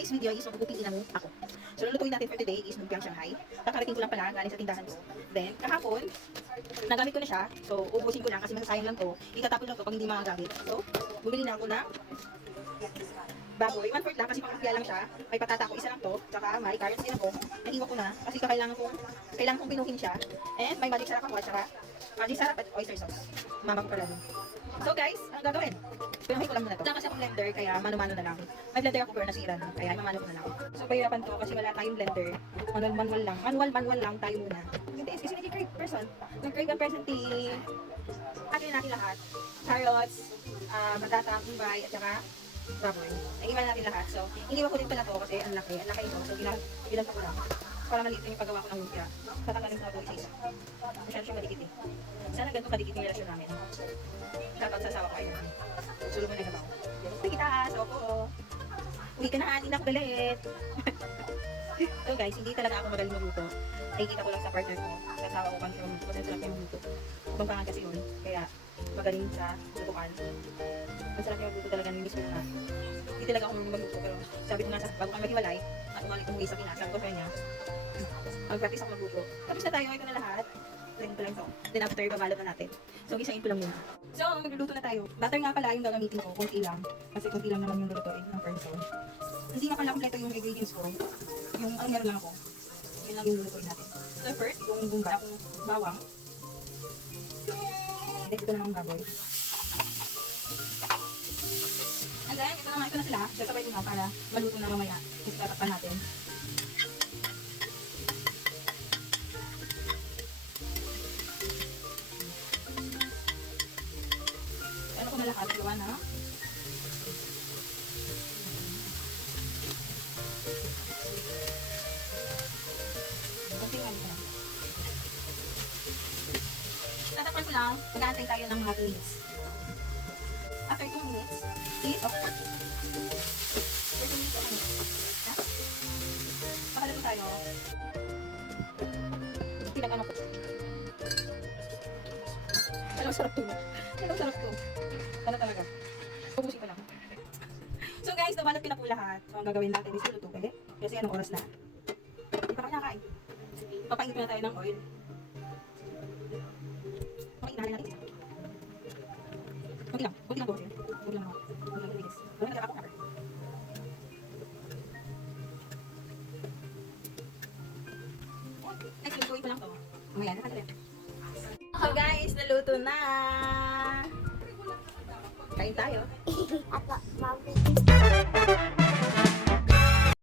today's video is magpupili lang ako. So, lulutuin natin for today is lumpiang Shanghai. Kakarating ko lang pala, galing sa tindahan ko. Then, kahapon, nagamit ko na siya. So, ubusin ko lang kasi masasayang lang to. Itatapon lang to pag hindi magagamit. So, bumili na ako ng baboy. 1/4 lang kasi panglumpia lang siya. May patata ko, isa lang to. Tsaka may carrots din ako. Nahiwa ko na kasi kailangan kong pinuhin siya. And may magic sarap ako at saka magic sarap at oyster sauce. Mama ko pala dun. So guys, ang gagawin? Pinuhin ko lang muna to. Wala kasi akong blender kaya mano-mano na lang. May blender ako pero nasira na. Kaya mamano ko na lang. So pahirapan to kasi wala tayong blender. Manual lang. Manual lang tayo muna. Hindi, kasi nag-crave person. Nag-crave ang person atin natin lahat. Carrots, patata, kumbay, at saka baboy. Nag-iwan natin lahat. So, iniwan ko din pala to kasi ang laki. Ang laki ito. So, ginanto ko lang. Para maliit yung paggawa ko ng lumpia. Tatanggalin ko na ito isa-isa. Masyado siya malikit eh. Sana ganito kadikit yung relasyon namin. Dapat sasawa ko kayo. Sulong mo na yung gabaw. Sige taas. Opo. Uwi ka na. Hindi na ako galit. So guys, hindi talaga ako magaling magluto. Nakikita ko lang sa partner ko. Kasawa ko kang siya magluto. Kasi sarap yung magluto. Bangkangan kasi yun. Kaya magaling sa lutuan. Ang sarap yung magluto talaga ng mismo na. Hindi talaga ako magluto. Pero sabi ko nga sa bago kami maghiwalay, at umuwi sa Pinas. Sabi ko sa kanya, mag-practice ako magluto. Tapos na tayo. Ito na lahat. Then ito lang to. Then after, babalot na natin. So, gisain ko lang yun. So, magluluto na tayo. Butter nga pala yung gagamitin ko. Kunti lang. Kasi kunti lang naman yung lulutuin ng person. Hindi nga pala kompleto yung ingredients ko. Yung ano meron lang ako. Yun lang yung lulutuin natin. So, first, yung bungga, yung bawang. Then, ito na ang baboy. And then, ito na sila. Sasabay ko na para maluto na mamaya. Kasi tatakpan natin. Ano ko na lahat? Gawa na. Kunting ano na. Tatakpan ko lang. Mag-aantay tayo ng mga 2 minutes. After 2 minutes, heat of pork. After 2 minutes, okay. Ha? Pakala po tayo. Pinag-ano ko. Alam, sarap to. Alam, sarap to. Ano talaga? Pupusin ko lang. So guys, nabalot ko na po lahat. So ang gagawin natin is luto eh. Kasi anong oras na? Hindi pa kami nakain. Papainit na tayo ng oil. Papainit natin. Kunti lang. Kunti lang po. Kunti lang ako. Kunti lang bilis. Wala na ako cover. Next, lutuin ko lang to. Mamaya na kanila. So guys, naluto na! Kain tayo. Apa, mami.